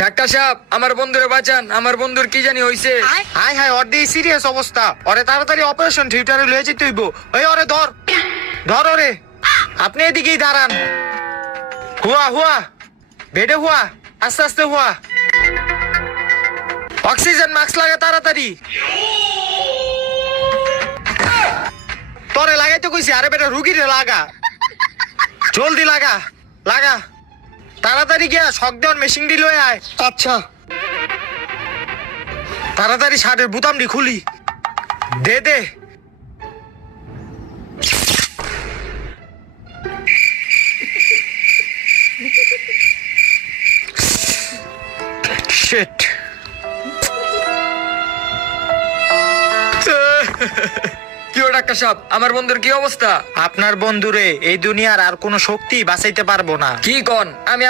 Doctor সাহেব, আমার বন্ধুরে বাঁচান, আমার বন্ধুর কি জানি হইছে। হাই হাই, ওর দিয়ে সিরিয়াস অবস্থা, ওরে তাড়াতাড়ি অপারেশন থিয়েটারে লয়ে যেতে হইব। ওই ওরে ধর ধর ওরে, আপনি এদিকেই দাঁড়ান। হুয়া হুয়া, বেডে হুয়া, আস্তে আস্তে হুয়া। অক্সিজেন মাস্ক লাগা তাড়াতাড়ি। তোরে লাগাইতে কইছি, আরে বেটা রুগীরে লাগা, জলদি লাগা লাগা, তাড়াতাড়ি গিয়া শক দেওয়ার মেশিন দি লয়ে আয়। আচ্ছা। তাড়াতাড়ি শার্টের বুতামটি খুলি, দে দে। শিট। কি ও ডাক্তার সাহেব, আমার বন্ধুর কি অবস্থা? আপনার বন্ধুরে এই দুনিয়ার আর কোনো শক্তি বাঁচাইতে পারবো না। কি কন? আমি